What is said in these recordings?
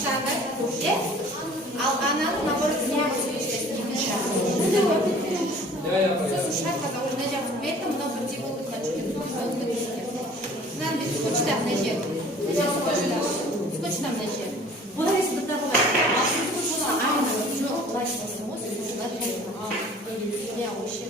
скотчтарды, ал ананы наоборот снова скотчтайды. Сосын шайқада уже мына жағы бітпейді, мынау бірдей болды, значит, мынаны бүйтіп скотчтап мына жер. Скотчтап мына жер. Бұлай сыбырда болады. Айна, жоқ, бұлай сыбырсын ғой, бұлай сыбырсын. Я вообще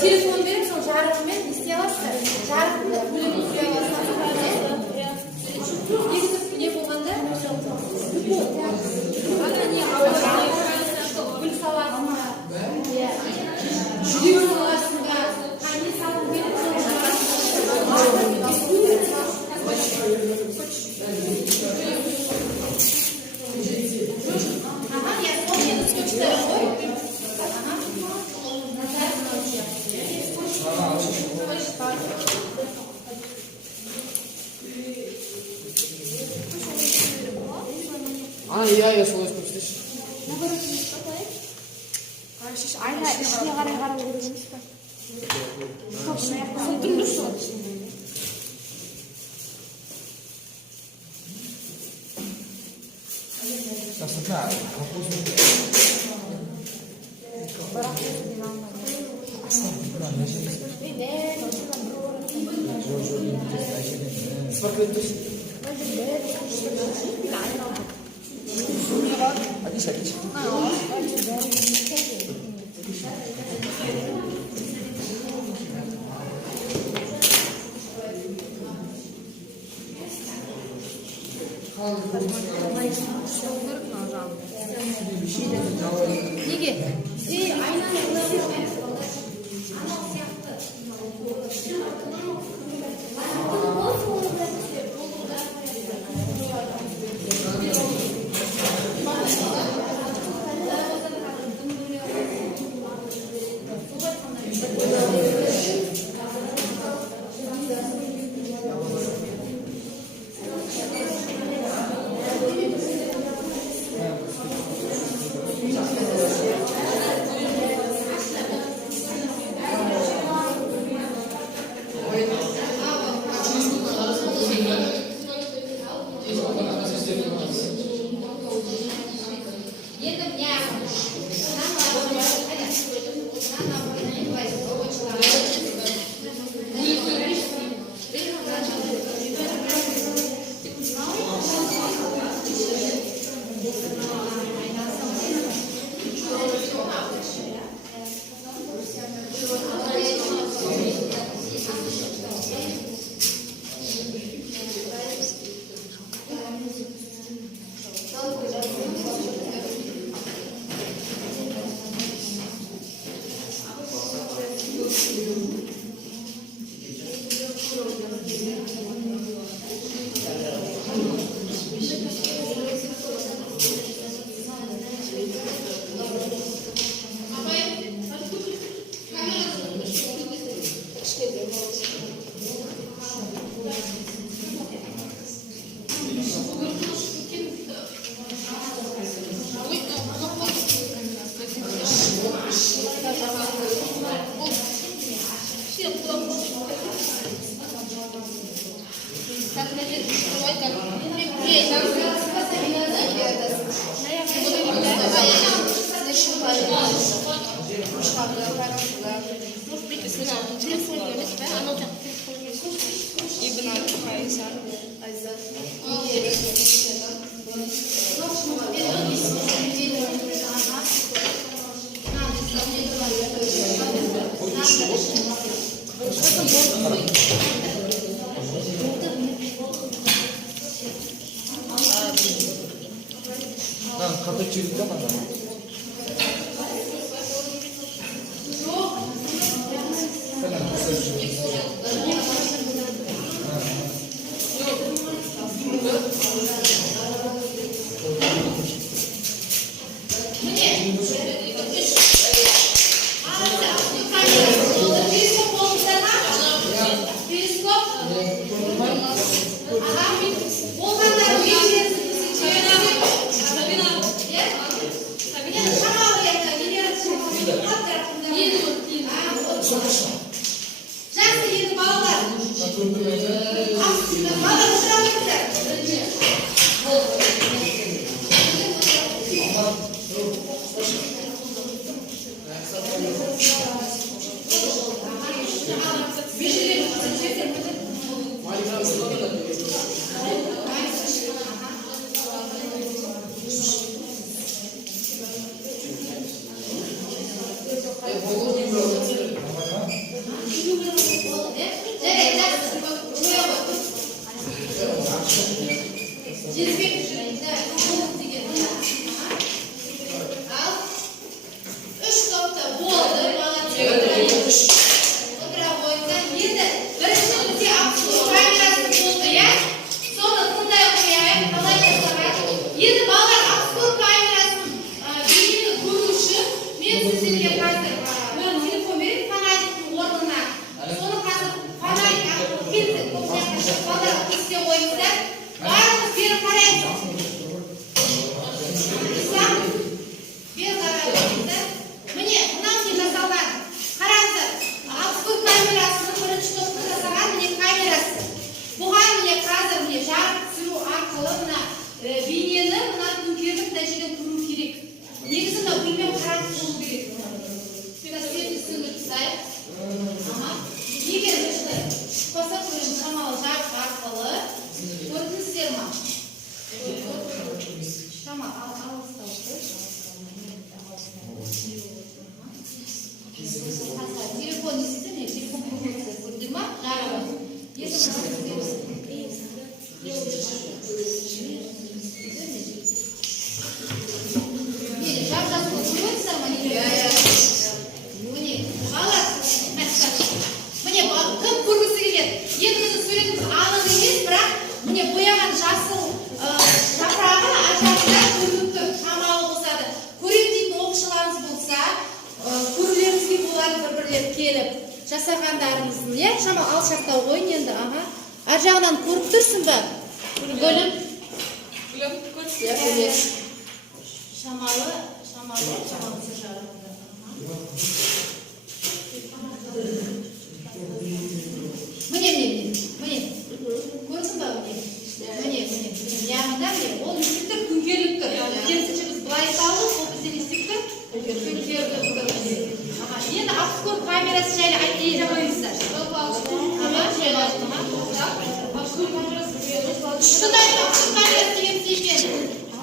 телефон беріп, сол жарығымен істей аласыздар. Жарықты бөлімін құя аласыздар. Негізі не болғанда? Гүл саласың ба? Жүрек саласың ба? Қане салың беріп, сол я солай көрсетейінші. Айна ішіне қарай қарау керек емес па? Сол түрлі шығады ішінде. Жасыка, қапозын Бірақ көзінен алмайды. Спортлет тұрсын. Одись. неге? Айнаны Katı çürükte mi? Falan. Міне, 3. Камерасы болды. Перископ болдыңыздар ма? Перископ. Болғандар белгілерді көрсетеді. Шамалы енді, Венера жақсы енді балалар. Балалар сұраңыздар. Телефон естіді ме? Телефон көрді ма? Міне, кім көргісі келеді? Енді біздің суретіміз анық емес, бірақ міне бояған жасыл жапырағы ажарында көрініп тұр, шамалы болса да. Көрем дейтін оқушыларыңыз болса, көрулеріңізге болады бір-бірлеп келіп жасағандарыңыздың, иә? Шамалы алшақтау ғой енді, аға. Ар жағынан көріп тұрсың ба? Бөлім? Шамалы сыржарында. Міне. Көрдің ба міне? Яғында ол үстіктір, күнкерліктір. Керісінше біз былай салдық, ол бізден үстіктір, күнкерліктір. Енді обскур камерасы жайлы айтып қойыңыздар. Шынай обскур камерасы деген екен.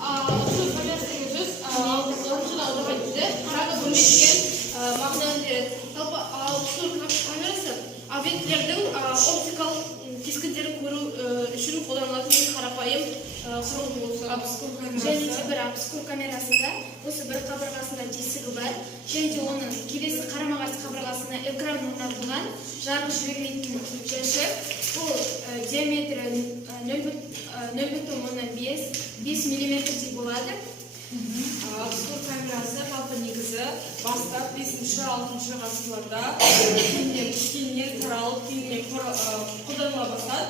Обскур камерасы деген сөз, алдымыздан алдап айтты, қарады бөлмедеген мағынаны береді. Жалпы обскур камерасы объектілердің оптикалық кескіндерін көру үшін қолданылатын қарапайым құрылғы болса. Және де бір обскур камерасында осы бір қабырғасында тесігі бар. Және де оның келесі қарама-қарсы қабырғасына экран орнатылған, жарық жібермейтін жәшік. Бұл диаметрі 0,5 мм болады. Обскур камерасы жалпы негізі бастап 5-6 ғасырларда кеңінен таралып, кеңінен қолданыла бастады.